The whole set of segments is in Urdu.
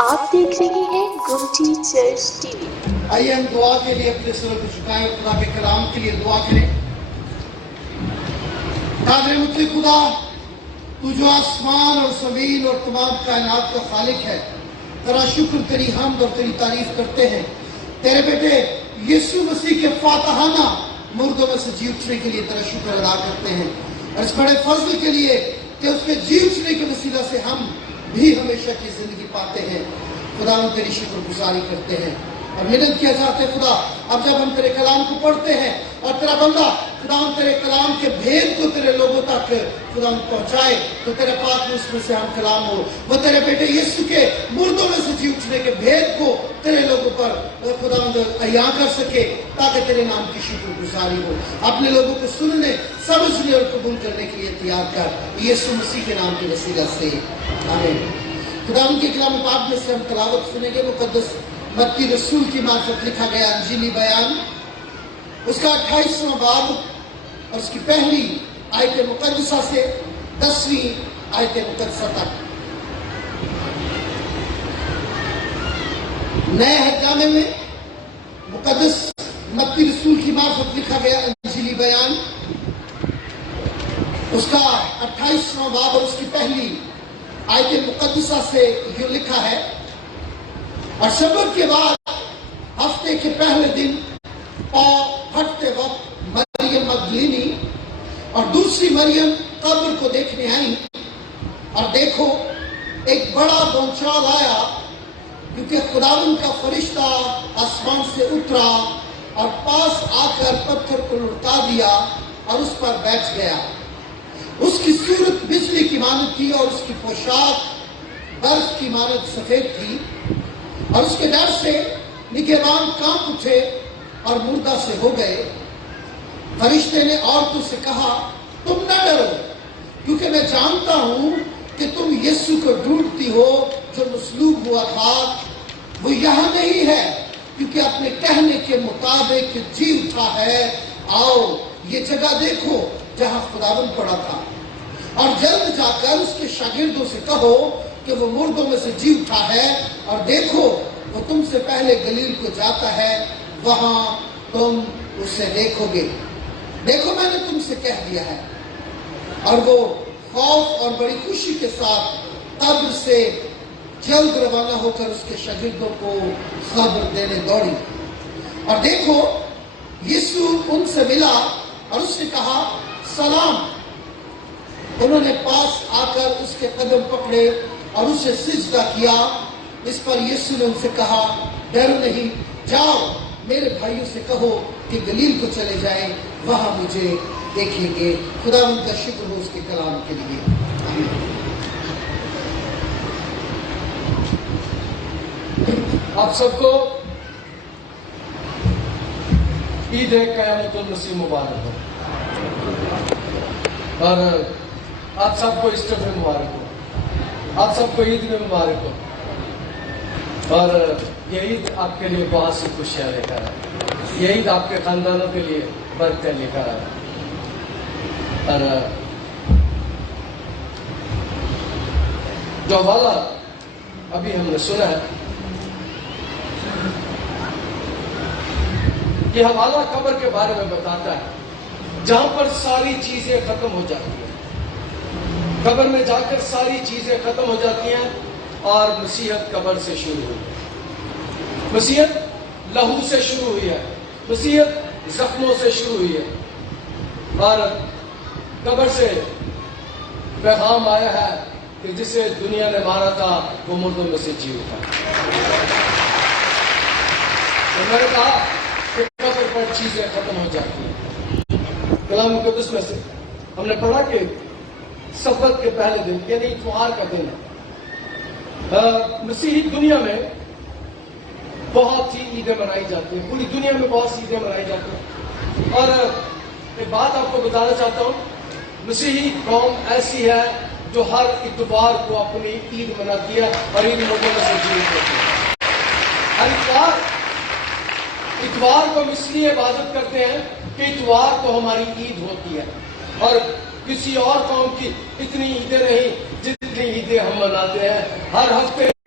آپ دیکھ رہے ہیں گمٹی چرچ ٹی وی۔ آئیے ہم دعا کے لیے اپنے سروں کو جھکائیں، خدا کے کلام کے لیے دعا کریں۔ قادر مطلق خدا، تو جو آسمان اور زمین اور تمام کائنات کا خالق ہے، تیرا شکر، تیری حمد اور تیری تعریف کرتے ہیں۔ تیرے بیٹے یسوع مسیح کے فاتحانہ مردوں میں سے جی اٹھنے کے لیے تیرا شکر ادا کرتے ہیں، اور اس بڑے فضل کے لیے کہ اس کے جی اٹھنے کے وسیلہ سے ہم بھی ہمیشہ کی زندگی پاتے ہیں۔ خدا ہم تیری شکر گزاری کرتے ہیں اور منت کیا چاہتے ہیں خدا، اب جب ہم تیرے کلام کو پڑھتے ہیں اور تیرا بندہ خدا ہم تیرے کلام کے بھید کو تیرے لوگوں تک خدا ہم پہنچائے، تو تیرے پاک میں اس میں سے ہم کلام ہو، وہ تیرے بیٹے یسوع کے مردوں میں سے جی اٹھنے کے بھید کو تیرے لوگوں پر خدا ہم عیاں کر سکے، تاکہ تیرے نام کی شکر گزاری ہو۔ اپنے لوگوں کو سننے، سمجھنے اور قبول کرنے کے لیے تیار کر، یسوع مسیح کے نام کے وسیلہ سے آمین۔ خدا ان کے کلام پاک میں سے ہم تلاوت سنیں گے۔ مقدس متی رسول کی معرفت لکھا گیا انجیلی بیان، اس کا 28واں باب اور اس کی پہلی آیت مقدسہ سے 10ویں آیت مقدسہ تک۔ نئے عہد نامے میں مقدس متی رسول کی معرفت لکھا گیا انجیلی بیان، اس کا 28واں باب اور اس کی پہلی آیت مقدسہ سے یوں لکھا ہے، اور سبت کے بعد ہفتے کے پہلے دن پاؤں پھٹتے وقت مریم مگدلینی اور دوسری مریم قبر کو دیکھنے آئی، اور دیکھو ایک بڑا بھونچال آیا، کیونکہ خداوند کا فرشتہ آسمان سے اترا اور پاس آ کر پتھر کو لڑکا دیا اور اس پر بیٹھ گیا۔ اس کی صورت بجلی کی مانند تھی اور اس کی پوشاک برف کی مانند سفید تھی، اور اس کے ڈر سے نگہبان کانپ اٹھے اور مردہ سے ہو گئے۔ فرشتے نے عورتوں سے کہا، تم نہ ڈرو، کیونکہ میں جانتا ہوں کہ تم یسوع کو ڈھونڈتی ہو جو مصلوب ہوا تھا۔ وہ یہاں نہیں ہے، کیونکہ اپنے کہنے کے مطابق جی اٹھا ہے۔ آؤ یہ جگہ دیکھو جہاں خداوند پڑا تھا، اور جلد جا کر اس کے شاگردوں سے کہو کہ وہ مردوں میں سے جی اٹھا ہے، اور دیکھو وہ تم سے پہلے گلیل کو جاتا ہے، وہاں تم اسے دیکھو گے۔ دیکھو میں نے تم سے کہہ دیا ہے۔ اور وہ خوف اور بڑی خوشی کے ساتھ قبر سے جلد روانہ ہو کر اس کے شاگردوں کو خبر دینے دوڑی، اور دیکھو یسوع ان سے ملا اور اس نے کہا، سلام۔ انہوں نے پاس آ کر اس کے قدم پکڑے اور اسے سجدہ کیا۔ اس پر یسوع نے ان سے کہا، ڈرو نہیں، جاؤ میرے بھائیوں سے کہو کہ گلیل کو چلے جائیں، وہاں مجھے دیکھیں گے۔ خدا ان کا شکر ہو اس کے کلام کے لیے، آمین۔ آپ سب کو عید قیامت المسیح مبارک ہو، اور آپ سب کو ایسٹر میں مبارک ہو، آپ سب کو عید میں مبارک ہو، اور یہ عید آپ کے لیے بہت سی خوشیاں لے کر آئے، یہ عید آپ کے خاندانوں کے لیے برکتیں لے کر آئے۔ اور جو حوالہ ابھی ہم نے سنا ہے، یہ حوالہ قبر کے بارے میں بتاتا ہے، جہاں پر ساری چیزیں ختم ہو جاتی ہیں، قبر میں جا کر ساری چیزیں ختم ہو جاتی ہیں، اور مسیحت قبر سے شروع ہوئی ہے۔ مسیحت لہو سے شروع ہوئی ہے، مسیحت زخموں سے شروع ہوئی ہے، اور قبر سے پیغام آیا ہے کہ جسے دنیا نے مارا تھا وہ مردوں میں سے جی اٹھا۔ تو میں نے کہا کہ قبر پر چیزیں ختم ہو جاتی ہیں۔ کلام مقدس میں سے ہم نے پڑھا کہ سبت کے پہلے دن یعنی اتوار کا دن ہے۔ مسیحی دنیا میں بہت سی عیدیں منائی جاتی ہیں، پوری دنیا میں بہت سی عیدیں منائی جاتی ہیں، اور ایک بات آپ کو بتانا چاہتا ہوں، مسیحی قوم ایسی ہے جو ہر اتوار کو اپنی عید مناتی ہے، اور عید مردوں میں سے جی اٹھتی ہے۔ ہر اتوار کو ہم اس لیے عبادت کرتے ہیں کہ اتوار کو ہماری عید ہوتی ہے، اور کسی اور قوم کی اتنی عیدیں نہیں جتنی عیدیں ہم مناتے ہیں۔ ہر ہفتے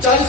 40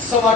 1.25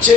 6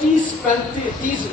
33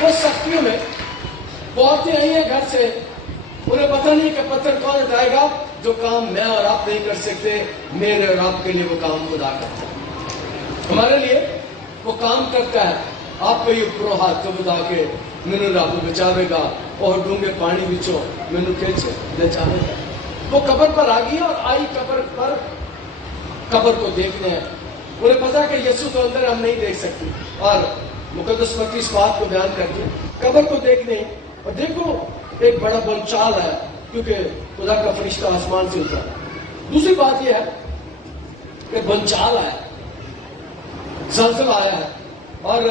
وہ سختیوں میں وہ عورتیں آئی ہیں گھر سے, انہیں پتہ نہیں کہ پتھر کون اٹھائے گا. جو کام میں اور آپ نہیں کر سکتے, میرے اور آپ کے لیے وہ کام خدا کرتا ہے. ہمارے لیے وہ کام کرتا ہے. آپ پہ یہ اوپروں ہاتھ تو بتا کے مینوں رب بچاوے گا, اور ڈونگے پانی بچوں مینوں کھچ لے جاوے گا. وہ قبر پر آ گئی اور آئی قبر پر, قبر کو دیکھنے ہیں. انہیں پتا کہ یسوع کو اندر ہم نہیں دیکھ سکتے, اور مقدس متی اس بات کو بیان کر دیا قبر کو دیکھنے. اور دیکھو ایک بڑا بنچال ہے, کیونکہ خدا کا فرشتہ آسمان سے اترا. دوسری بات یہ ہے کہ بنچال آیا, زلزلہ آیا ہے, اور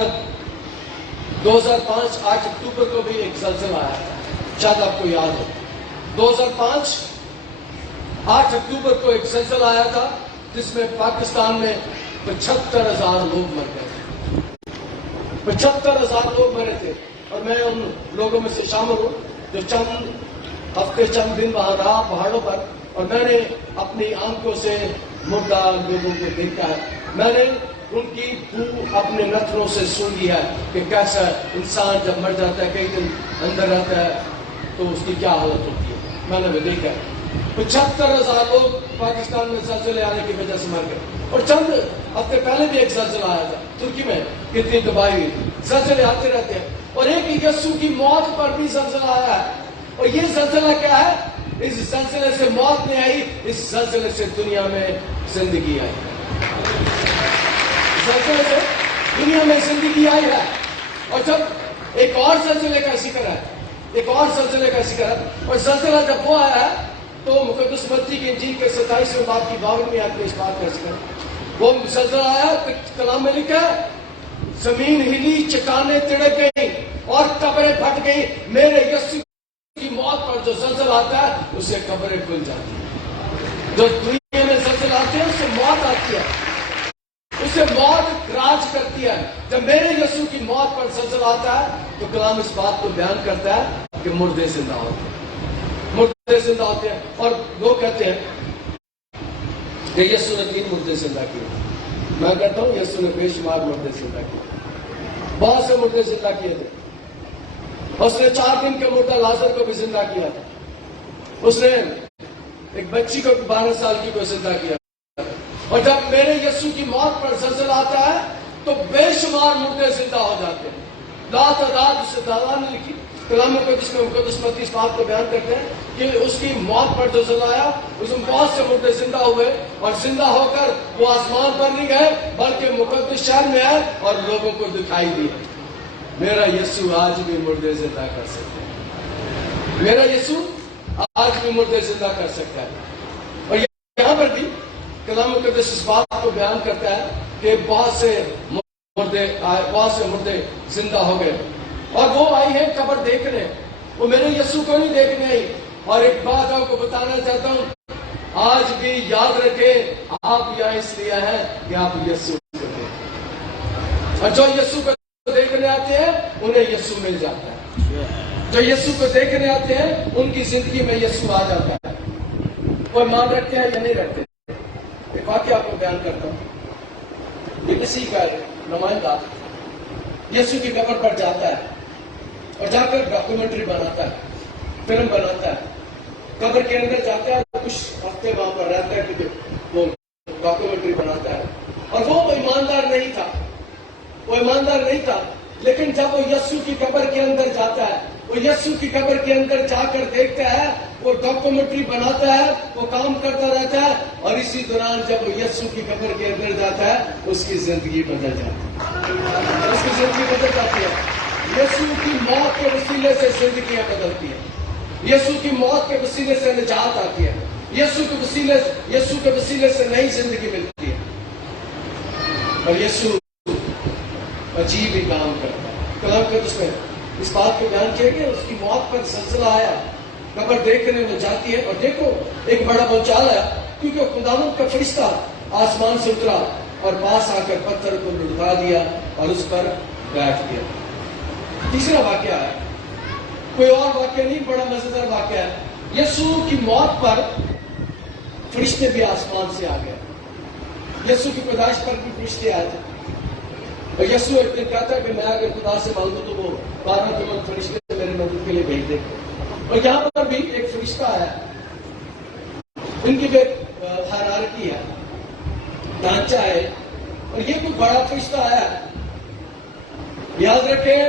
2005 8 اکتوبر کو بھی ایک زلزلہ آیا ہے, شاید آپ کو یاد ہو. 2005 8 اکتوبر کو ایک زلزلہ آیا تھا جس میں پاکستان میں 75,000 لوگ مر گئے تھے. 75,000 لوگ مرے تھے, اور میں ان لوگوں میں سے شامل ہوں جو چند ہفتے چند دن وہاں رہا پہاڑوں پر, اور میں نے اپنی آنکھوں سے مردہ لوگوں کو دیکھا ہے. میں نے ان کی بو اپنے نتنوں سے سونگی ہے کہ کیسا انسان جب مر جاتا ہے کئی دن اندر رہتا ہے تو اس کی کیا حالت ہوتی ہے. میں نے وہ دیکھا ہے. 75,000 لوگ پاکستان میں زلزلے آنے کی وجہ سے مر گئے. اور چند ہفتے پہلے بھی ایک زلزلہ آیا تھا ترکی میں, کتنی تباہی ہوئی. زلزلے آتے رہتے ہیں. اور ایک یسوع کی موت پر بھی زلزلہ آیا ہے, اور یہ زلزلہ کیا ہے؟ اس زلزلے سے موت نہیں آئی, اس زلزلے سے دنیا میں زندگی آئی. زلزلے سے دنیا میں زندگی آئی ہے. اور جب ایک اور زلزلے کا ذکر ہے, ایک اور زلزلے کا ذکر ہے, اور زلزلہ جب وہ آیا ہے تو مقدس متی کی انجیل کے 27 باب کی 52 آیت میں اس بات کا ذکر ہے. وہ زلزلہ آیا, کلام میں لکھا ہے زمین ہلی, چٹانیں تڑک گئی اور قبریں پھٹ گئی. میرے یسوع کی موت پر جو زلزلہ آتا ہے اسے قبریں کھل جاتی ہیں. جو دنیا میں زلزلہ آتے ہیں اس سے موت آتی ہے, اسے موت راج کرتی ہے. جب میرے یسوع کی موت پر زلزلہ آتا ہے تو کلام اس بات کو بیان کرتا ہے کہ مردے زندہ ہوتے ہیں, مردے زندہ ہوتے ہیں. اور لوگ کہتے ہیں کہ یسوع نے 3 مردے زندہ کیے. میں کہتا ہوں یسوع نے بے شمار مردے زندہ کیے, بہت سے مردے زندہ کیے تھے. اس نے 4 دن کے مردہ لازر کو بھی زندہ کیا تھا. اس نے ایک بچی کو 12 سال کی کو زندہ کیا. اور جب میرے یسوع کی موت پر زلزلہ آتا ہے تو بے شمار مردے زندہ ہو جاتے ہیں. لا تعداد اسے تعداد نے لکھی. کلام میں جس میں مقدس متی اس بات کو بیان کرتے ہیں کہ اس کی موت پر جو زلزلہ آیا اس میں بہت سے مردے زندہ ہوئے, اور زندہ ہو کر وہ آسمان پر نہیں گئے بلکہ مقدس شہر میں آئے اور لوگوں کو دکھائی دیا. میرا یسوع آج بھی مردے زندہ کر سکتا ہے. میرا یسوع آج بھی مردے زندہ کر سکتا ہے. اور یہاں پر بھی کلام مقدس اس بات کو بیان کرتا ہے کہ بہت سے مردے زندہ ہو گئے, اور وہ آئی ہے قبر دیکھنے. وہ میرے یسوع کو نہیں دیکھنے آئی. اور ایک بات آپ کو بتانا چاہتا ہوں, آج بھی یاد رکھیں آپ یہاں اس لیے ہیں کہ آپ یسوع کو دیکھیں, اور جو یسوع کو دیکھنے آتے ہیں انہیں یسوع مل جاتا ہے. جو یسوع کو دیکھنے آتے ہیں ان کی زندگی میں یسوع آ جاتا ہے. وہ مان رکھتے ہیں یا نہیں رکھتے. ایک واقعہ آپ کو بیان کرتا ہوں. یہ کسی کا نمائندہ یسوع کی قبر پر جاتا ہے اور جا کر ڈاکومنٹری بناتا ہے, فلم بناتا ہے. قبر کے اندر جاتا ہے, کچھ ہفتے وہاں پر رہتا ہے کیونکہ وہ ڈاکومنٹری بناتا ہے. اور وہ ایماندار نہیں تھا, وہ ایماندار نہیں تھا. لیکن جب وہ یسوع کی قبر کے اندر جاتا ہے, وہ یسوع کی قبر کے اندر جا کر دیکھتا ہے, وہ ڈاکومنٹری بناتا ہے, وہ کام کرتا رہتا ہے, اور اسی دوران جب وہ یسوع کی قبر کے اندر جاتا ہے اس کی زندگی بدل جاتی ہے. اس کی زندگی بدل جاتی ہے. یسوع کی موت کے وسیلے سے زندگیاں بدلتی ہیں. یسوع کی موت کے وسیلے سے نجات آتی ہے. یسوع کے وسیلے سے نئی زندگی ملتی ہے. اور یسوع عجیب ہی کام کرتا ہے. کلام کے اس میں اس بات کو بیان کیا کہ اس کی موت پر زلزلہ آیا, قبر دیکھنے میں جاتی ہے, اور دیکھو ایک بڑا بنچال آیا کیونکہ خداوند کا فرشتہ آسمان سے اترا اور پاس آ کر پتھر کو لڑکا دیا اور اس پر بیٹھ گیا. تیسرا واقعہ ہے, کوئی اور واقعہ نہیں, بڑا مزیدار واقعہ ہے. یسوع کی موت پر فرشتے بھی آسمان سے آ گئے. یسوع کی پیدائش پر بھی فرشتے آئے تھے. اور یسوع ایک دن کہتا ہے کہ میں اگر خدا سے مانگوں تو وہ 12 جمع فرشتے میرے مدد کے لیے بھیج دے. اور یہاں پر بھی ایک فرشتہ ہے، ان کی بھی ایک ہائرارکی ہے، ڈھانچہ ہے، اور یہ کوئی بڑا فرشتہ آیا ہے. یاد رکھیں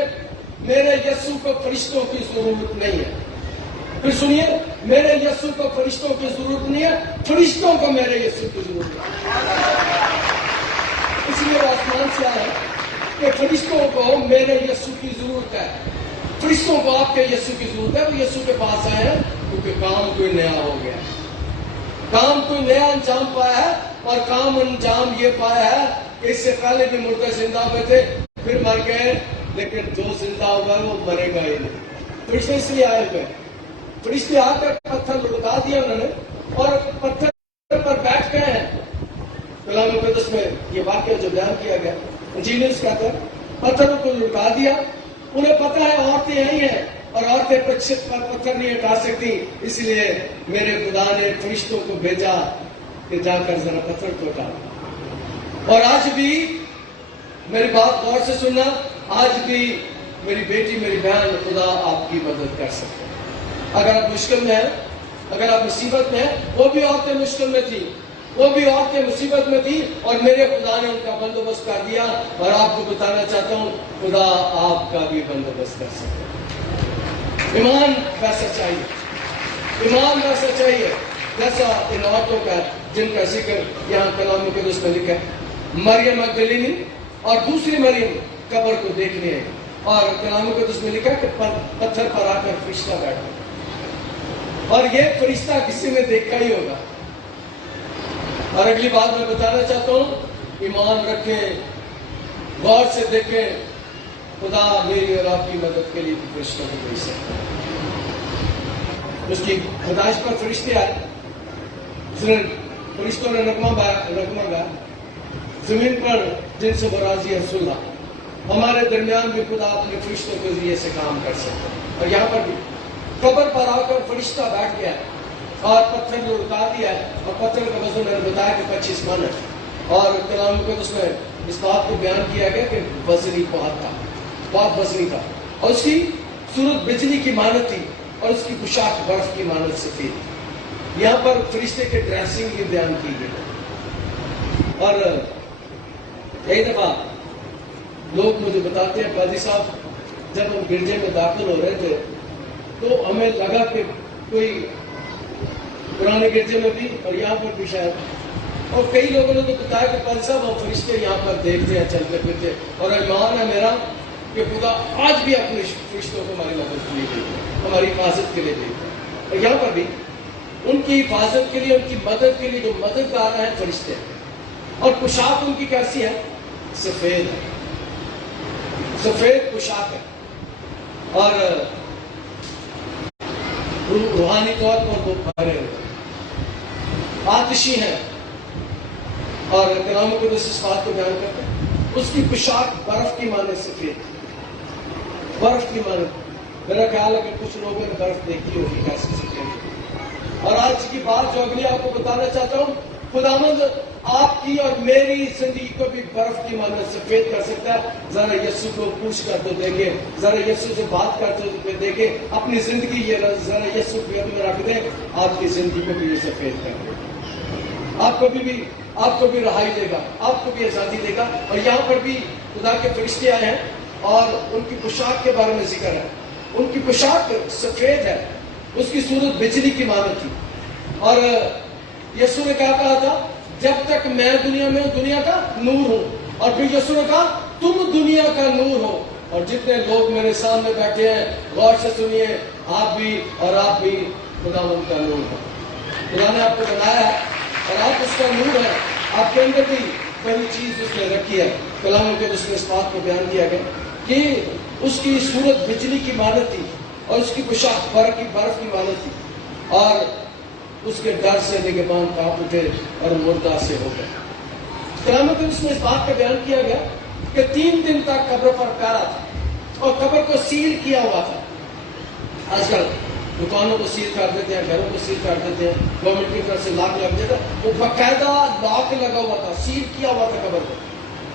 میرے یسوع کو فرشتوں کی ضرورت نہیں ہے. پھر سنیے، میرے یسوع کو فرشتوں کی ضرورت نہیں ہے، فرشتوں کو میرے یسوع کی ضرورت ہے. اس لیے وہ آسمان سے آیا کہ فرشتوں کو میرے یسوع کی ضرورت ہے. فرشتوں کو آپ کے یسوع کی ضرورت ہے. وہ یسوع کے پاس آئے ہیں کیونکہ کام کوئی نیا ہو گیا، کام کوئی نیا انجام پایا ہے. اور کام انجام یہ پایا ہے کہ اس سے پہلے بھی مردے زندہ ہوئے تھے، پھر مر گئے، لیکن جو زندہ ہوا ہے وہ مرے گا ہی نہیں. فرشتے اس لیے آئے ہوئے، فرشتے آ کر پتھر لڑکا دیا انہوں نے اور پتھر پر بیٹھ گئے ہیں. کلام مقدس میں یہ واقعہ جو بیان کیا گیا، انجینئرز کہتے ہیں پتھروں کو لڑکا دیا. انہیں پتا ہے عورتیں یہی ہیں اور عورتیں پتھر نہیں ہٹا سکتی، اس لیے میرے خدا نے فرشتوں کو بھیجا کہ جا کر ذرا پتھر کو ہٹا. اور آج بھی میری بات غور سے سننا، آج بھی میری بیٹی میری بہن خدا آپ کی مدد کر سکتے ہیں. اگر آپ مشکل میں ہیں، اگر آپ مصیبت میں ہیں، وہ بھی عورتیں مشکل میں تھی، وہ بھی عورتیں مصیبت میں تھی اور میرے خدا نے ان کا بندوبست کر دیا. اور آپ کو بتانا چاہتا ہوں خدا آپ کا بھی بندوبست کر سکتا ہے. ایمان ویسا چاہیے، ایمان ویسا چاہیے جیسا ان عورتوں کا جن کا ذکر یہاں کلام مقدس میں لکھا ہے. مریم مگدلینی اور دوسری مریم قبر کو دیکھنے آئی اور کلام مقدس میں لکھا ہے کہ پتھر پر آ کر فرشتہ بیٹھا. اور یہ فرشتہ کسی نے دیکھا ہی ہوگا. اور اگلی بات میں بتانا چاہتا ہوں، ایمان رکھیں، غور سے دیکھیں، خدا میری اور آپ کی مدد کے لیے فرشتوں کو بھیج سکتا ہے. اس کی خدائش پر فرشتے آئے، فرشتوں نے نغمہ گایا، زمین پر جن سے برازی ہے صلح. ہمارے درمیان بھی خدا اپنے فرشتوں کے ذریعے سے کام کر سکتا ہے. اور یہاں پر بھی قبر پر آ کر فرشتہ بیٹھ گیا اور پتھر کو اٹھا دیا ہے. اور پتھر کا وزن میں نے بتایا کہ 25 من ہے. اور کلام کو اس میں اس بات کو بیان کیا گیا کہ وزنی بہت تھا، بہت وزنی تھا. اور اس کی صورت بجلی کی مانند تھی اور اس کی پوشاک برف کی مانند سفید تھی. یہاں پر فرشتے کے ڈریسنگ بھی بیان کی گئی. اور کئی دفعہ لوگ مجھے بتاتے ہیں قاضی صاحب جب ہم گرجے میں داخل ہو رہے تھے تو ہمیں لگا کہ کوئی پرانے گرجے میں بھی اور یہاں پر بھی شاید، اور کئی لوگوں نے تو بتایا کہ قاضی صاحب ہم فرشتے یہاں پر دیکھتے ہیں چلتے پھرتے. اور ایمان ہے میرا کہ خدا آج بھی اپنے فرشتوں کو ہماری مدد کے لیے دیتے ہیں، ہماری حفاظت کے لیے دیتے ہیں. اور یہاں پر بھی ان کی حفاظت کے لیے، ان کی مدد کے لیے جو مددگار ہیں فرشتے. اور پوشاک ان کی کیسی ہے؟ سفید ہے، سفید پوشاک ہے. اور روحانی طور پر وہ بھرے ہوئے آتشی ہیں. اور کلام کو اس بات کو بیان کرتے ہیں اس کی پوشاک برف کی مانند سفید، برف کی مانند. میرا خیال ہے کہ کچھ لوگوں نے برف دیکھی ہوگی کیسی سفید. اور آج کی بات جو اگلی آپ کو بتانا چاہتا ہوں، خداوند آپ کی اور میری زندگی کو بھی برف کی مانند سفید کر سکتا ہے. ذرا یسوع کو پوچھ کر تو دیکھیں، ذرا یسوع سے بات کرتے ہوئے دیکھیں، اپنی زندگی یہ ذرا یسوع کے میں رکھ دیں، آپ کی زندگی کو بھی یہ سفید کر دیں. آپ کو بھی رہائی دے گا، آپ کو بھی آزادی دے گا. اور یہاں پر بھی خدا کے فرشتے آئے ہیں اور ان کی پوشاک کے بارے میں ذکر ہے. ان کی پوشاک سفید ہے، اس کی صورت بجلی کی مانند تھی. اور یسوع نے کیا کہا تھا؟ جب تک میں دنیا میں ہوں دنیا کا نور ہوں. اور پھر یسوع نے کہا تم دنیا کا نور ہو. اور جتنے لوگ میرے سامنے بیٹھے ہیں غور سے سنیے، آپ بھی اور آپ بھی خداوند کا نور ہو. خدا نے آپ کو بنایا ہے اور آپ اس کا نور ہے. آپ کے اندر بھی پہلی چیز اس نے رکھی ہے. کلام کے اس میں اس بات کو بیان کیا گیا کہ اس کی صورت بجلی کی مانند تھی اور اس کی پوشاک برف کی مانند تھی. اور اس کے ڈر سے نگہبان کانپ اٹھے اور مردہ سے ہو گئے. کلام میں اس میں اس بات کا بیان کیا گیا کہ 3 دن تک قبر پر پیارا تھا اور قبر کو سیل کیا ہوا تھا. آج کل دکانوں کو سیل کر دیتے ہیں، گھروں کو سیل کر دیتے ہیں، گورنمنٹ کی طرف سے لاک لگ جاتا ہے. وہ باقاعدہ لاک لگا ہوا تھا، سیل کیا ہوا تھا قبر کو.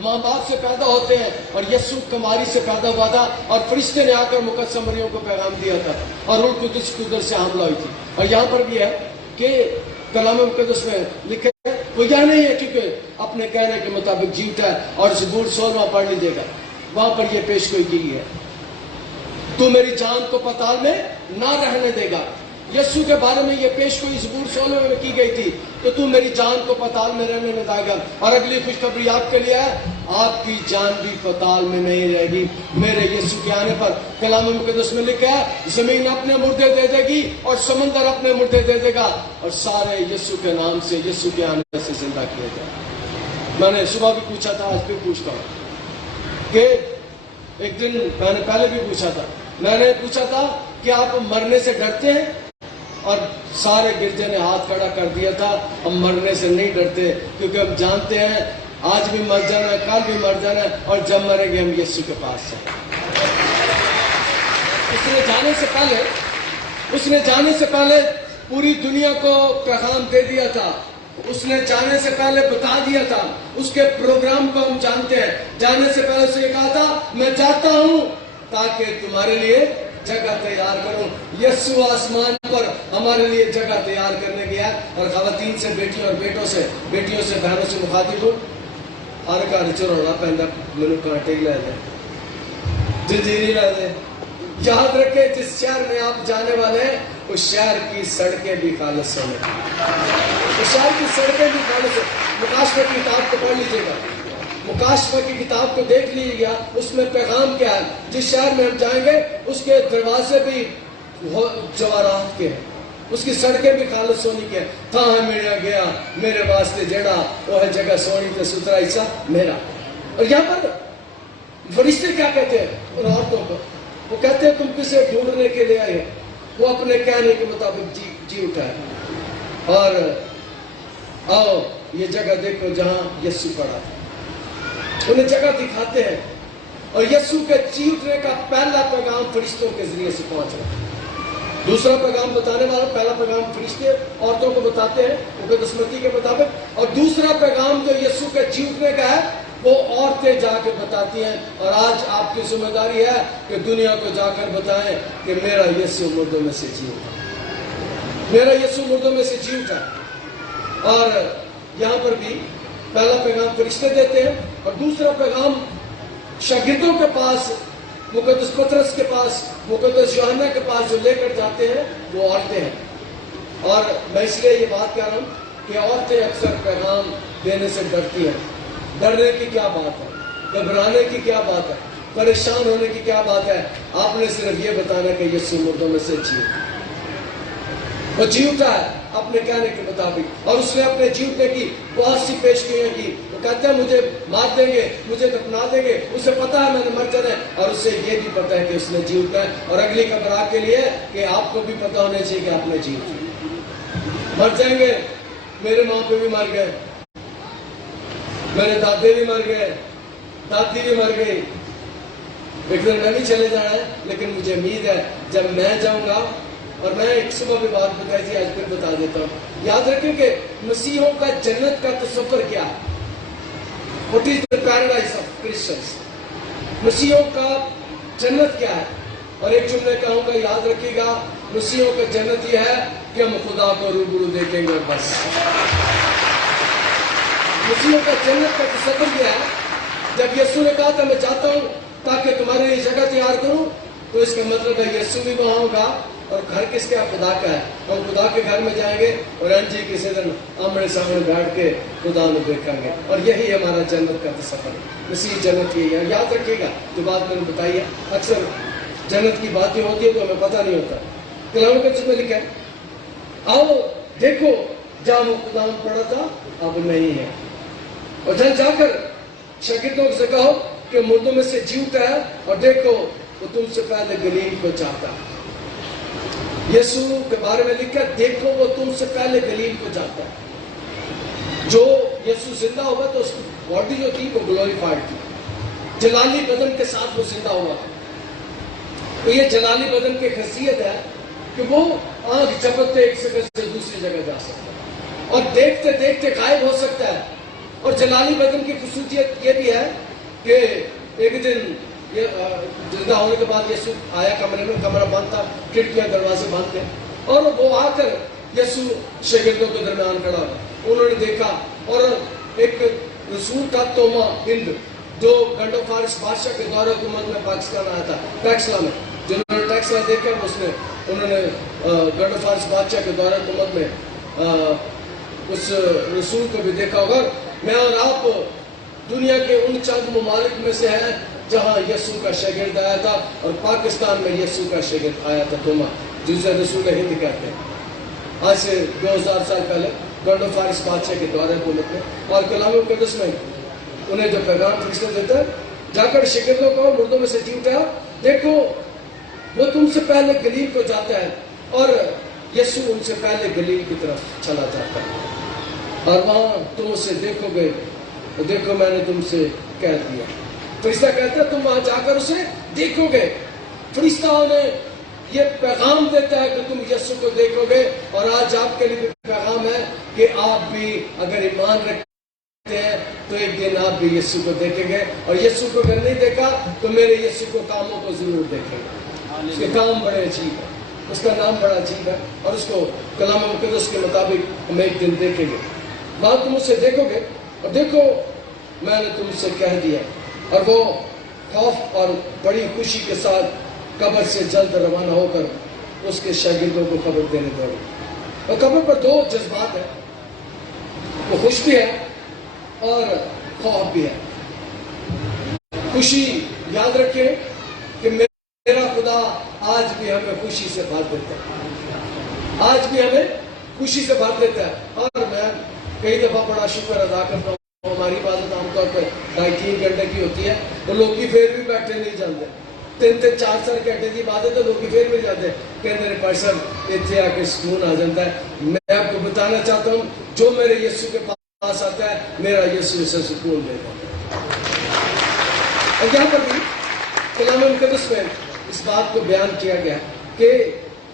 ماں باپ سے پیدا ہوتے ہیں، اور یسوع کماری سے پیدا ہوا تھا، اور فرشتے نے آ کر مقدس مریوں کو پیغام دیا تھا، اور روح القدس کی ادھر سے حملہ ہوئی تھی۔ اور یہاں پر بھی ہے کہ کلام مقدس میں لکھا ہے وہ یہ نہیں ہے کیونکہ اپنے کہنے کے مطابق جیتا ہے، اور زبور 16 پڑھ لیجیے گا، وہاں پر یہ پیش گوئی کی ہے، تو میری جان کو پتال میں نہ رہنے دے گا۔ یسوع کے بارے میں یہ پیش گوئی زبور 16 میں کی گئی تھی کہ تو میری جان کو پتال میں رہنے نہ دے گا۔ اور اگلی خوشخبری آپ کے لیے ہے، آپ کی جان بھی پتال میں نہیں رہے گی میرے یسوع کے آنے پر۔ کلام مقدس میں لکھا ہے زمین اپنے مردے دے دے گی اور سمندر اپنے مردے دے دے گا، اور سارے یسوع کے نام سے، یسوع کے آنے سے زندہ کیے جائیں۔ میں نے صبح بھی پوچھا تھا، آج بھی پوچھتا ہوں کہ ایک دن میں نے پہلے بھی پوچھا تھا، میں نے پوچھا تھا کہ آپ مرنے سے ڈرتے ہیں؟ اور سارے گرجے نے ہاتھ کھڑا کر دیا تھا، ہم مرنے سے نہیں ڈرتے کیونکہ ہم جانتے ہیں آج بھی مر جانا ہے، کل بھی مر جانا ہے، اور جب مریں گے ہم یسوع کے پاس ہیں۔ اس نے جانے سے پہلے پوری دنیا کو پیغام دے دیا تھا، اس نے جانے سے پہلے بتا دیا تھا، اس کے پروگرام کو ہم جانتے ہیں۔ جانے سے پہلے اسے یہ کہا تھا میں جاتا ہوں تاکہ تمہارے لیے جگہ تیار کروں۔ یسوع آسمان پر ہمارے لیے جگہ تیار کرنے گیا، اور خواتین سے، بیٹیوں اور بیٹوں سے، بیٹیوں سے، بہنوں سے مخاطب ہوں، ہر گھر چروڑا پہنتا میرے کانٹے ہی لے دے، جنجیری لے دے۔ یاد رکھے جس شہر میں آپ جانے والے ہیں اس شہر کی سڑکیں بھی خالص ہوں، اس شہر کی سڑکیں بھی خالص ہیں۔ مکاشفہ کی کتاب کو پڑھ لیجیے گا، مکاشفہ کی کتاب کو دیکھ لیجیے گا، اس میں پیغام کیا ہے۔ جس شہر میں ہم جائیں گے اس کے دروازے بھی جواہرات کے ہیں، اس کی سڑکیں بھی خالص سونے کی ہیں۔ تھا میرا گیا میرے واسطے جڑا، وہ ہے جگہ سونی تے ستھرا حصہ میرا۔ اور یہاں پر فرشتے کیا کہتے ہیں ان عورتوں کو؟ وہ کہتے ہیں تم کسے ڈھونڈنے کے لیے آئے؟ وہ اپنے کہنے کے مطابق جی اٹھائے، اور آؤ یہ جگہ دیکھو جہاں یسوع پڑا تھا۔ انہیں جگہ دکھاتے ہیں، اور یسوع کے جی اٹھنے کا پہلا پیغام فرشتوں کے ذریعے سے پہنچ رہا ہے۔ دوسرا پیغام بتانے والا، پہلا پیغام فرشتے عورتوں کو بتاتے ہیں مقدس متی کے مطابق، اور دوسرا پیغام جو یسوع کے جی اٹھنے کا ہے وہ عورتیں جا کے بتاتی ہیں۔ اور آج آپ کی ذمہ داری ہے کہ دنیا کو جا کر بتائیں کہ میرا یسوع مردوں میں سے جی اٹھا، میرا یسوع مردوں میں سے جی اٹھا۔ اور یہاں پر بھی پہلا پیغام فرشتے دیتے ہیں، اور دوسرا پیغام شاگردوں کے پاس، مقدس پطرس کے پاس، مقدس یوحنا کے پاس جو لے کر جاتے ہیں وہ عورتیں ہیں۔ اور میں اس لیے یہ بات کہہ رہا ہوں کہ عورتیں اکثر پیغام دینے سے ڈرتی ہیں۔ ڈرنے کی کیا بات ہے؟ گھبرانے کی کیا بات ہے؟ پریشان ہونے کی کیا بات ہے؟ آپ نے صرف یہ بتانا کہ یسوع مردوں میں سے جی اٹھا، وہ جی اٹھا ہے اپنے کہنے کے مطابق، اور اس نے اپنے جی اٹھنے کی بہت سی پیشگوئیاں کی۔ وہ کہتا ہے مجھے مار دیں گے، مجھے دفنا دیں گے، اسے پتا ہے میں نے مر جانا ہے، اور اسے یہ بھی پتا ہے کہ اس نے جی اٹھا ہے۔ اور اگلی خبر آپ کے لیے کہ آپ کو بھی پتا ہونا چاہیے کہ آپ نے جی اٹھا۔ مر جائیں گے، میرے ماں پہ بھی مر گئے، میرے دادے بھی مر گئے، دادی بھی مر گئی، ایک دن میں بھی چلے جانا ہے، لیکن مجھے امید ہے جب میں جاؤں گا، اور میں ایک صبح بھی بات بتائی تھی آج پھر بتا دیتا ہوں۔ یاد رکھیں کہ مسیحوں کا جنت کا تصور کیا ہے؟ What is the paradise of Christians؟ مسیحوں کا جنت کیا ہے؟ اور ایک جملے کہوں گا، یاد رکھیے گا، مسیحوں کا جنت یہ ہے کہ ہم خدا کو روبرو دیکھیں گے بس۔ مسیحوں کا جنت کا تصور یہ ہے، جب یسوع نے کہا تھا میں چاہتا ہوں تاکہ تمہارے لیے جگہ تیار کروں، تو اس کا مطلب ہے یسوع بھی وہاں ہوگا، اور گھر کس کا؟ خدا کا ہے۔ ہم خدا کے گھر میں جائیں گے اور انجی کسی دن آمنے سامنے بیٹھ کے خدا کو دیکھیں گے، اور یہی ہمارا جنت کا تصور ہے۔ مسیح جنت یہی ہے۔ یاد رکھیے گا جو بات میں نے بتائی ہے، اکثر جنت کی باتیں ہوتی ہے تو ہمیں پتہ نہیں ہوتا۔ کلام کے میں لکھا ہے آؤ دیکھو جہاں وہ خدا پڑا تھا اب نہیں ہے، اور جا کر شاگردوں سے کہو کہ مردوں میں سے جی اٹھا ہے، اور دیکھو وہ تم سے پہلے گلیل کو چاہتا ہے۔ یسوع کے بارے میں لکھا ہے دیکھو وہ تم سے پہلے گلیل کو چاہتا ہے۔ جو یسوع زندہ ہوا تو اس کی باڈی جو تھی وہ گلوریفائڈ تھی، جلالی بدن کے ساتھ وہ زندہ ہوا۔ تو یہ جلالی بدن کی خاصیت ہے کہ وہ آنکھ جھپکتے ایک جگہ سے دوسری جگہ جا سکتا ہے، اور دیکھتے دیکھتے غائب ہو سکتا ہے، اور جلالی بدن کی خصوصیت یہ بھی ہے کہ ایک دن زندہ ہونے کے بعد یسوع آیا کمرے میں، کمرہ بند تھا، کھڑکیاں دروازے بند تھے، اور وہ آ کر یسوع شاگردوں کے درمیان کھڑا ہوا، انہوں نے دیکھا، اور ایک رسول کا توما ہند جو گنڈو فارس بادشاہ کے دور حکومت میں پاکستان آیا تھا، ٹیکسلا میں، جنہوں نے ٹیکسلا دیکھ کر انہوں نے گنڈو فارس بادشاہ کے دور حکومت میں اس رسول کو بھی دیکھا ہوگا۔ میں اور آپ دنیا کے ان چند ممالک میں سے ہیں جہاں یسوع کا شاگرد آیا تھا، اور پاکستان میں یسوع کا شاگرد آیا تھا توما، جسے رسول ہند کہتے ہیں۔ آج سے 2000 سال پہلے گنڈو فارس بادشاہ کے دور حکومت میں، اور کلام مقدس میں انہیں جو پیغام فرشتہ دیتا ہے، جا کر شاگردوں کو مردوں میں سے جی اٹھا، دیکھو وہ تم سے پہلے گلیل کو جاتا ہے، اور یسوع ان سے پہلے گلیل کی طرف چلا جاتا ہے، اور وہاں تم اسے دیکھو گے، دیکھو میں نے تم سے کہہ دیا۔ فرشتہ کہتا ہے تم وہاں جا کر اسے دیکھو گے۔ فرشتہ انہیں یہ پیغام دیتا ہے کہ تم یسوع کو دیکھو گے، اور آج آپ کے لیے بھی پیغام ہے کہ آپ بھی اگر ایمان رکھتے ہیں تو ایک دن آپ بھی یسوع کو دیکھیں گے، اور یسوع کو اگر نہیں دیکھا تو میرے یسوع کو کاموں کو ضرور دیکھیں گے۔ اس کے کام بڑے عجیب ہیں، اس کا نام بڑا عجیب ہے، اور اس کو کلام مقدس کے مطابق ہم ایک دن دیکھیں گے۔ وہاں تم اسے دیکھو گے، اور دیکھو میں نے تم سے کہہ دیا۔ اور وہ خوف اور بڑی خوشی کے ساتھ قبر سے جلد روانہ ہو کر اس کے شاگردوں کو خبر دینے دوڑے۔ اور قبر پر دو جذبات ہیں، وہ خوش بھی ہے اور خوف بھی ہے۔ خوشی یاد رکھیں کہ میرا خدا آج بھی ہمیں خوشی سے بھر دیتا ہے، آج بھی ہمیں خوشی سے بھر دیتا ہے۔ اور میں کئی دفعہ بڑا شکر ادا کرتا ہوں، ہماری عبادت عام طور پہ 2.5-3 گھنٹے کی ہوتی ہے، تو لوگ کی پھر بھی بیٹھے نہیں جاتے، 3-4 گھنٹے کی عبادت ہے، لوگ کی پھر بھی جاتے کہ میرے پرسن اتنے آ کے سکون آ جاتا ہے۔ میں آپ کو بتانا چاہتا ہوں جو میرے یسوع کے پاس آتا ہے میرا یسوع اسے سکون دیتا ہے۔ اور یہاں پر بھی کلام مقدس میں اس بات کو بیان کیا گیا کہ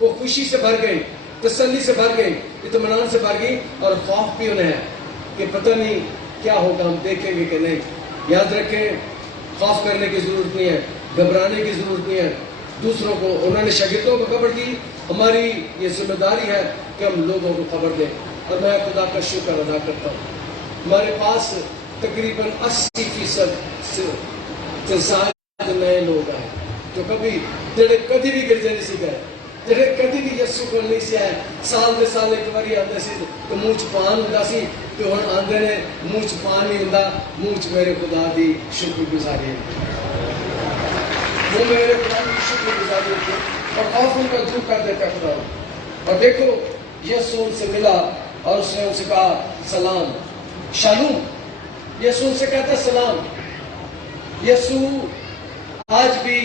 وہ خوشی سے بھر گئی، تسلی سے بھر گئی، اطمینان سے بھر گئی، اور خوف بھی انہیں ہے کہ پتہ نہیں کیا ہوگا، ہم دیکھیں گے کہ نہیں۔ یاد رکھیں خوف کرنے کی ضرورت نہیں ہے، گھبرانے کی ضرورت نہیں ہے۔ دوسروں کو انہوں نے شاگردوں کو خبر دی، ہماری یہ ذمہ داری ہے کہ ہم لوگوں کو خبر دیں، اور میں خدا کا شکر ادا کرتا ہوں ہمارے پاس تقریباً 80% سے زیادہ نئے لوگ آئے جو کبھی بھی گرجے نہیں سی گئے، جڑے کدی بھی یسوع کو نہیں سی آئے، سال دے سال ایک باری آتے سی تو منہ چپان ہوندا سی، تو ہن آندے نے منہ چپان نہیں ہوندا، منہ چ میرے خدا دی شکر گزاری ہے، وہ میرے خدا کی شکر گزاری ہوتی ہے، اور خوف ان کا دور کر دیتا ہے خدا۔ اور دیکھو یسوع ان سے ملا اور اس نے ان سے کہا سلام، شالوم۔ یسوع ان سے کہتا ہے سلام۔ یسوع آج بھی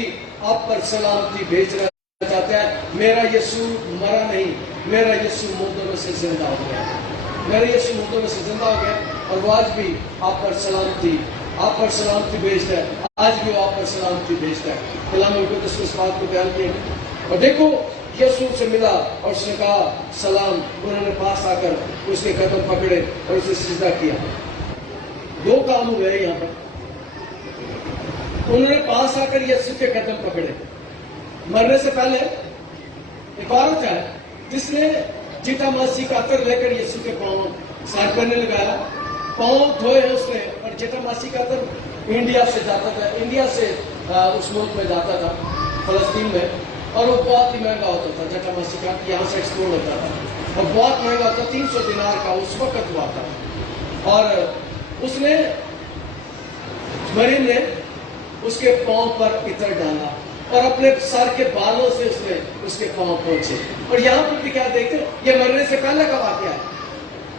آپ پر سلامتی بھیجنا چاہتا ہے۔ میرا یسوع مرا نہیں، میرا یسوع مردوں میں سے زندہ ہو گیا، میرا یسوع مردوں میں سے زندہ ہو گیا، اور وہ آج بھی آپ پر سلامتی بھیجتا ہے، آج بھی وہ آپ پر سلامتی بھیجتا ہے۔ کلام مقدس اس بات کو بیان کیا۔ اور دیکھو یسوع سے ملا اور اس نے کہا سلام، انہوں نے پاس آ کر اس کے قدم پکڑے اور اسے سجدہ کیا۔ دو کام ہوئے یہاں پر، انہوں نے پاس آ کر یسوع کے قدم پکڑے۔ مرنے سے پہلے ایک عورت ہے جس نے جیتا ماسی کا عطر لے کر یسوع کے پاؤں ساتھ کرنے لگایا، پاؤں دھوئے اس نے، اور جیتا ماسی کا عطر انڈیا سے جاتا تھا، انڈیا سے اس ملک میں جاتا تھا فلسطین میں، اور وہ بہت ہی مہنگا ہوتا تھا۔ جیتا ماسی کا یہاں سے ایکسپورٹ ہوتا تھا اور بہت مہنگا ہوتا، 300 دینار کا اس وقت ہوا تھا۔ اور اس نے مریم نے اس کے پاؤں پر عطر ڈالا اور اپنے سر کے بالوں سے اس نے اس کے پاؤں پہنچے۔ اور یہاں پر بھی کیا دیکھتے ہیں، یہ مرنے سے پہلے کا واقعہ ہے،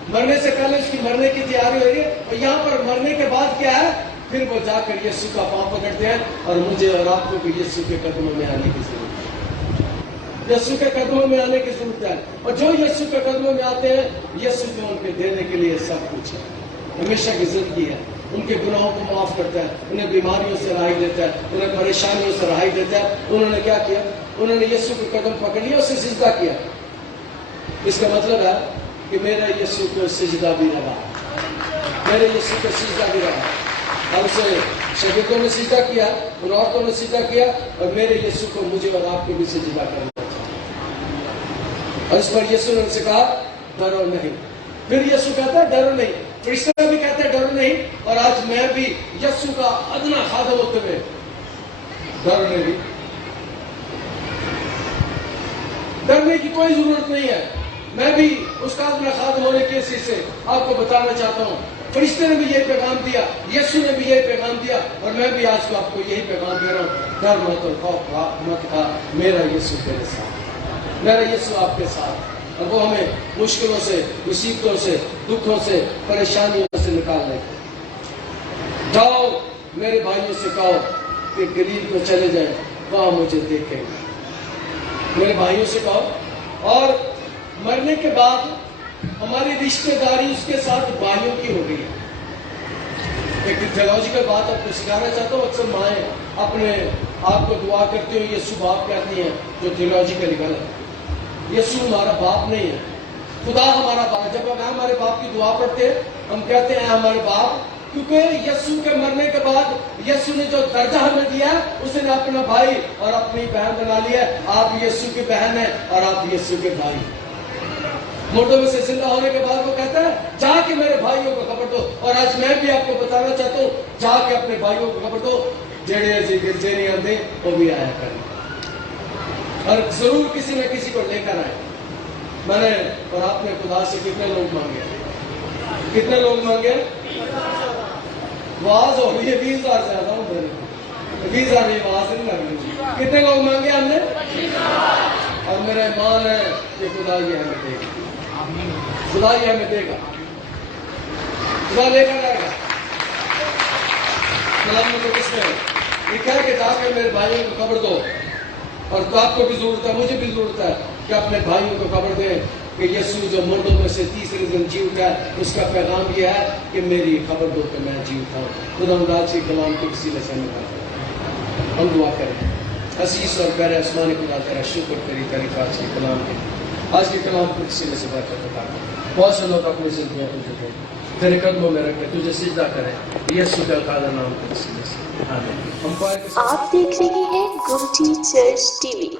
مرنے سے پہلے اس کی مرنے کی تیاری ہو رہی ہے، اور یہاں پر مرنے کے بعد کیا ہے، پھر وہ جا کر یسوع کا پاؤں پکڑتے ہیں۔ اور مجھے اور آپ کو بھی یسوع کے قدموں میں آنے کی ضرورت ہے، یسوع کے قدموں میں آنے کی ضرورت ہے، اور جو یسوع کے قدموں میں آتے ہیں یسوع کو ان کے دینے کے لیے سب کچھ ہے، ہمیشہ کی زندگی ہے، ان کے گناہوں کو معاف کرتا ہے، انہیں بیماریوں سے رہائی دیتا ہے، انہیں پریشانیوں سے رہائی دیتا ہے۔ انہوں نے کیا کیا، انہوں نے یسوع کے قدم پکڑ لیا، اسے سجدہ کیا۔ اس کا مطلب ہے کہ میرا یسوع کو سجدہ بھی لگا، میرے یسوع کا سجدہ بھی رہا. ہم سے شاگردوں نے سجدہ کیا, ان عورتوں نے سجدہ کیا, اور میرے یسوع کو مجھے اور آپ کو بھی سجدہ کرنا چاہیے. اور اس پر یسوع نے ان سے کہا ڈرو نہیں. پھر یسوع کہتا ہے ڈرو نہیں. فرشتہ بھی کہتا ہے ڈرو نہیں. اور آج میں بھی یسوع کا ادنا خادم ہوتے ہوئے ڈرنے بھی, ڈرنے کی کوئی ضرورت نہیں ہے. میں بھی اس کا ادنا خادم ہونے کے حصے سے آپ کو بتانا چاہتا ہوں, فرشتے نے بھی یہ پیغام دیا, یسوع نے بھی یہ پیغام دیا, اور میں بھی آج کو آپ کو یہی پیغام دے رہا ہوں. ڈر مت اور خوف مت کھا, میرا یسوع تیرے ساتھ, میرا یسوع آپ کے ساتھ. اور وہ ہمیں مشکلوں سے, مصیبتوں سے, دکھوں سے, پریشانیوں سے نکال لے. جاؤ میرے بھائیوں سے کہو کہ گلیل کو چلے جائیں, وہاں مجھے دیکھیں. میرے بھائیوں سے کہو. اور مرنے کے بعد ہماری رشتہ داری اس کے ساتھ بھائیوں کی ہو گئی ہے. ایک تھیولوجیکل بات آپ کو سکھانا چاہتا ہوں. اکثر مائیں اپنے آپ کو دعا کرتے ہو یسوع باپ کہتی ہیں, جو تھیولوجیکلی غلط ہے. یسوع ہمارا باپ نہیں ہے, خدا ہمارا باپ. جب ہم ہمارے باپ کی دعا پڑھتے ہیں ہم کہتے ہیں ہمارے باپ, کیونکہ یسوع کے مرنے کے بعد یسوع نے جو درجہ ہمیں دیا اس نے اپنا بھائی اور اپنی بہن بنا لیا. آپ یسوع کی بہن ہیں اور آپ یسوع کے بھائی. مردوں میں سے زندہ ہونے کے بعد وہ کہتا ہے جا کے میرے بھائیوں کو خبر دو. اور آج میں بھی آپ کو بتانا چاہتا ہوں, جا کے اپنے بھائیوں کو خبر دو, جڑے گرجے نہیں آتے وہ بھی آیا کریں, اور ضرور کسی نہ کسی کو لے کر آئے. میں نے اور آپ نے خدا سے کتنے لوگ مانگے, کتنے لوگ مانگے؟ واز ہو رہی ہے 20,000 زیادہ ہوں, 20,000 نہیں, واز نہیں لگ رہی. کتنے لوگ مانگے ہم نے؟ اور میرا ایمان ہے کہ خدا یہ ہمیں دے گا, خدا یہ ہمیں دے گا, خدا لے کر آئے گا. کلام میں کس نے لکھا ہے کہ جا کے میرے بھائیوں کو خبر دو. اور تو آپ کو بھی ضرورت ہے, مجھے بھی ضرورت ہے کہ اپنے بھائیوں کو خبر دیں کہ یسوع جو مردوں میں سے تیسرے دن جی اٹھا ہے, اس کا پیغام یہ ہے کہ میری خبر دو کہ میں جی اٹھا ہوں. خدا راج کے کلام کے وسیلے سے ہم دعا کریں. عزیز اور پیارے آسمانی خدا تیرا شکر تیری تعریف آج کے کلام کے, آج کے کلام کے وسیلے سے برکت عطا کر. بہت سے لوگ اپنی زندگیاں کو دیکھیں, تیرے قدموں میں رکھ کے تجھے سجدہ کریں یسوع کے قادر نام کے وسیلے سے. آمین. آپ دیکھ رہے ہیں گوٹی چرچ ٹی وی.